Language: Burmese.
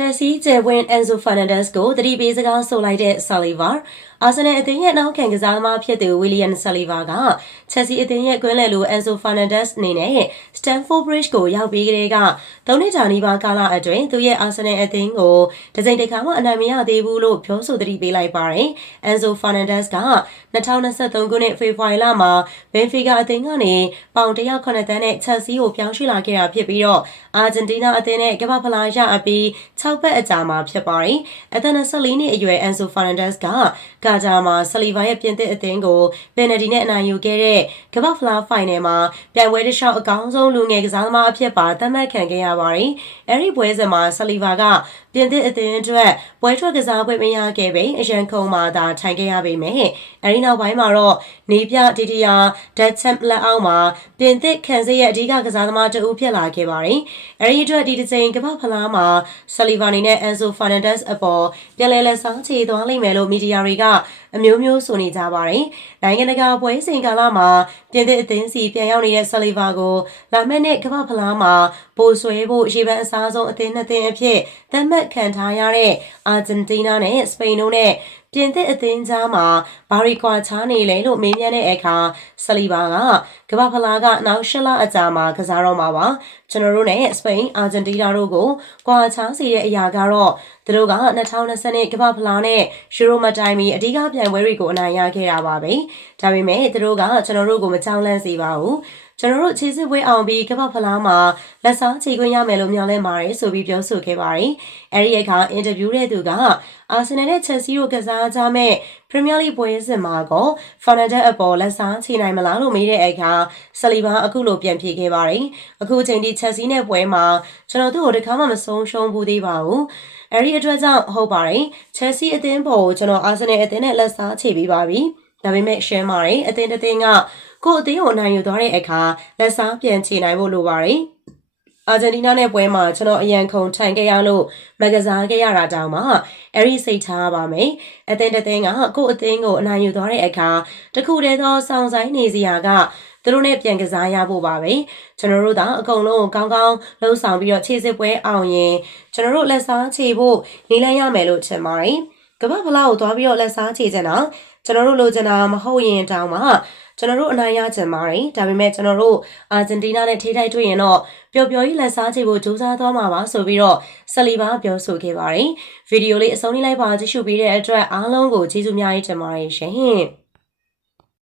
Chelsea ကျယ်ဝင်း Enzo Fernandez ကိုသတိပေးစကားဆိုလိုက်တဲ့ Saliba အာဆင်နယ်အသင်းရဲ့နောက်ခံကစားသမားဖြစ်သူ William Saliba က Chelsea အသင်းရဲ့ကွင်းလယ်လူ Enzo Fernandez အနေနဲ့ Stamford Bridge ကိုရောက်ပြီးကတည်းက3နှစ်ကြာနီးပါးကာလအတွင်းသူရဲ့အာဆင်နယ်အသင်းကိုတစ်ကြိမ်တစ်ခါမှအနိုင်မရသေးဘူးလို့ပြောဆိုသတိပေးလိုက်ပါတယ်။ Enzo Fernandez က2023ခုနှစ်ဖေဖော်ဝါရီလမှာ Benfica အသင်းကနေပေါင်109သန်းနဲ့ Chelsea ကိုပြောင်းရွှေ့လာခဲ့တာဖြစ်ပြီးတော့အာဂျင်တီးနားအသင်းနဲ့ကမ္ဘာ့ဖလားရအပြီး6ပတ်အကြာမှာဖြစ်ပါတယ်။အသက်24နှစ်အရွယ် Enzo Fernandez ကကာဂျာမှာဆလီဗာရဲ့ပြင်သစ်အသင်းကိုပယ်နယ်တီနဲ့အနိုင်ယူခဲ့တဲ့ကမ္ဘာ့ဖလားဖိုင်နယ်မှာပြိုင်ပွဲတစ်လျှောက်အကောင်းဆုံးလူငယ်ကစားသမားအဖြစ်ပါသတ်မှတ်ခံခဲ့ရပါတယ်။အဲဒီပွဲစဉ်မှာဆလီဗာကပြင်သစ်အသင်းအတွက်ပွဲထွက်ကစားခွင့်မရခဲ့ပေအရန်ခုံမှာသာထိုင်ခဲ့ရပေမဲ့အဲဒီနောက်ပိုင်းမှာတော့နေပြဒီဒီယာဒက်ချမ်လက်အောက်မှာပြင်သစ်ခံစစ်ရဲ့အဓိကကစားသမားတဦးဖြစ်လာခဲ့ပါတယ်။အဲဒီအတွက်ဒီတစ်ချိန်ကမ္ဘာ့ဖလားမှာဆလီဗာအနေနဲ့ Enzo Fernandez အပေါ်ပြန်လည်လက်ဆောင်ချေသွားလိမ့်မယ်လို့မီဒီယာတွေကအမျိုးမျိုးဆိုနေကြပါတယ်။နိုင်ငံတကာပွဲစဉ်ကာလမှာပြင်သစ်အသင်းစီပြန်ရောက်နေတဲ့ဆလီဗာကိုလာမယ့်နှစ်ကမ္ဘာ့ဖလားမှာပိုဆွဲဖို့ရေပန်းအစားဆုံးအသင်းနှစ်သင်းအဖြစ်သတ်မှတ်ခံထားရတဲ့အာဂျင်တီးနားနဲ့စပိန်တို့နဲ့ပြင်သစ်အသင်းကြားမှာဘာရီကွာချားနေလဲလို့မေးမြန်းတဲ့အခါဆလီဘာကကမ္ဘာ့ဖလားကနောက်8လအကြာမှာကစားတော့မှာပါကျွန်တော်တို့နဲ့စပိန်အာဂျင်တီးနားတို့ကိုကွာချားစေတဲ့အရာကတော့သူတို့က2020ကမ္ဘာ့ဖလားနဲ့ယူရိုမတိုင်မီအဓိကပြိုင်ပွဲတွေကိုအနိုင်ရခဲ့တာပါပဲဒါပေမဲ့သူတို့ကကျွန်တော်တို့ကိုမကြောက်လန့်စေပါဘူးကျွန်တော်တို့ခြေစစ်ပွဲအောင်ပြီးကမ္ဘာ့ဖလားမှာလက်ဆောင်ချေခွင့်ရမယ်လို့မျှော်လင့်ပါတယ်ဆိုပြီးပြောဆိုခဲ့ပါတယ်။အဲဒီအခါအင်တာဗျူးတဲ့သူကအာဆင်နယ်နဲ့ချက်စီတို့ကစားကြမဲ့ပရီးမီးယားလိပွဲစဉ်မှာကဖာနန်ဒက်အပေါ်လက်ဆောင်ချေနိုင်မလားလို့မေးတဲ့အခါဆလီဘာအခုလိုပြန်ဖြေခဲ့ပါတယ်။အခုချိန်ထိချက်စီနဲ့ပွဲမှာကျွန်တော်တို့ကိုတခါမှမဆုံးရှုံးဘူးသေးပါဘူး။အဲဒီအတွက်ကြောင့်ဟုတ်ပါတယ်။ချက်စီအသင်းပေါ်ကျွန်တော်အာဆင်နယ်အသင်းနဲ့လက်ဆောင်ချေပြီးပါပြီ။ဒါပေမဲ့ရှင်းပါတယ်အသင်းတစ်သင်းကကိုအသင်းကိုနိုင်ယူသွားတဲ့အခါလက်ဆောင်ပြန်ချေနိုင်ဖို့လိုပါတယ်။အာဂျင်တီးနားနဲ့ပွဲမှာကျွန်တော်အရန်ခုန်ထိုင်ခဲ့ရလို့မကစားခဲ့ရတာတောင်မှအဲဒီစိတ်ထားပါမယ်။အသင်းတစ်သင်းကကိုအသင်းကိုအနိုင်ယူသွားတဲ့အခါတခုတည်းသောစောင့်ဆိုင်နေစရာကသူတို့နဲ့ပြန်ကစားရဖို့ပါပဲကျွန်တော်တို့ကအကုန်လုံးကိုကောင်းကောင်းလှုပ်ဆောင်ပြီးတော့ခြေစစ်ပွဲအောင်ရင်ကျွန်တော်တို့လက်စားချေဖို့နေလန်းရမယ်လို့ထင်ပါတယ်။ကမ္ဘာ့ဖလားကိုသွားပြီးတော့လက်စားချေချင်တာကျွန်တော်တို့လိုချင်တာမဟုတ်ရင်တောင်မှကျွန်တော်တို့အနိုင်ရချင်ပါတယ်ဒါပေမဲ့ကျွန်တော်တို့အာဂျင်တီးနားနဲ့ထိတိုက်တွေ့ရင်တော့ပျော်ပျော်ကြီးလက်စားချေဖို့ကြိုးစားသွားမှာပါဆိုပြီးတော့ဆလီဘာပြောဆိုခဲ့ပါတယ်ဗီဒီယိုလေးအဆုံးလေးလိုက်ပါကြည့်ရှုပေးတဲ့အတွက်အားလုံးကိုကျေးဇူးများကြီးတင်ပါတယ်ရှင်